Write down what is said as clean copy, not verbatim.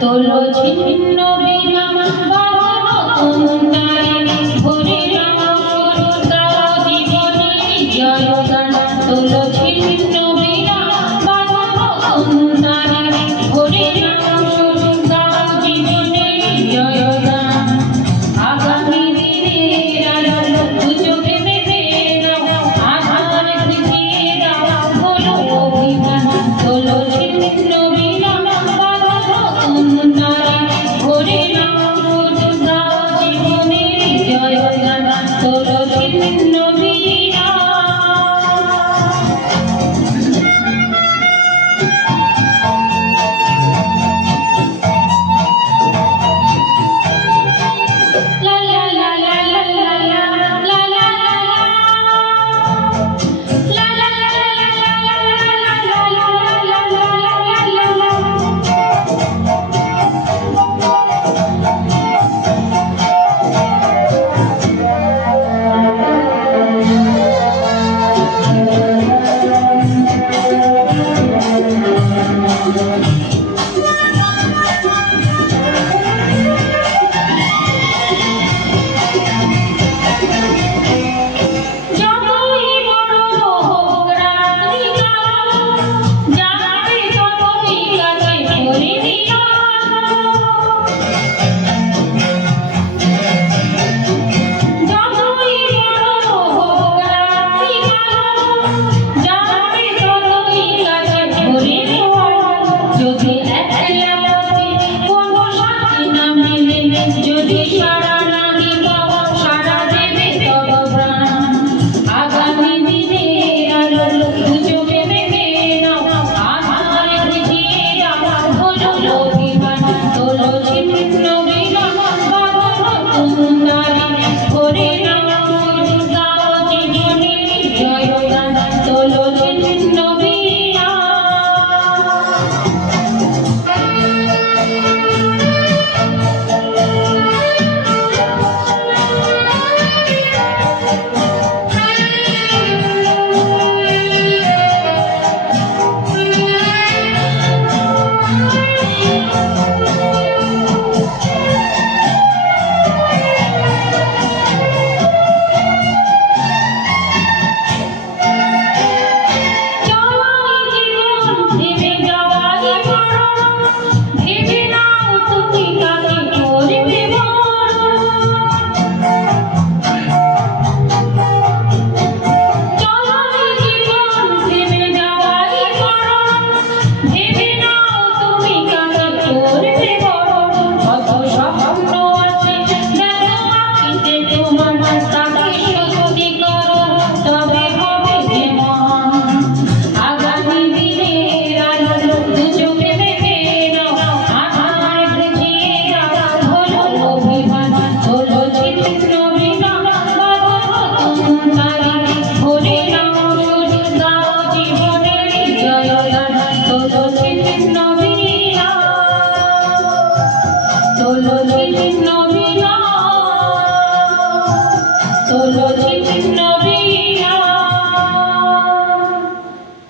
তোলো ছিন্ন বিনা ভরে গাও জীবনে জয় গান তোলো ছিন্ন বিনা ভরে গাও জীবনে জয় গান আগামী দিনের আলো দুচোখে দেখে নাও আধার খুঁজিয়ে দাও বলো অভিমান তোলো ছিন্ন বিনা ভরে গাও জীবনে জয় গান তোলো ছিন্ন বিনা যদি সারা নাহি পাওয়া সারা দেবে তব প্রাণ আগামী দিনের আলো দুচোখে দেখে নাও আধার খুঁজিয়ে দাও হলো অভিমান তোলো ছিন্ন বিনা ভরে গাও জীবনে জয় গান তোলো ছিন্ন বিনা চলো ছিন্ন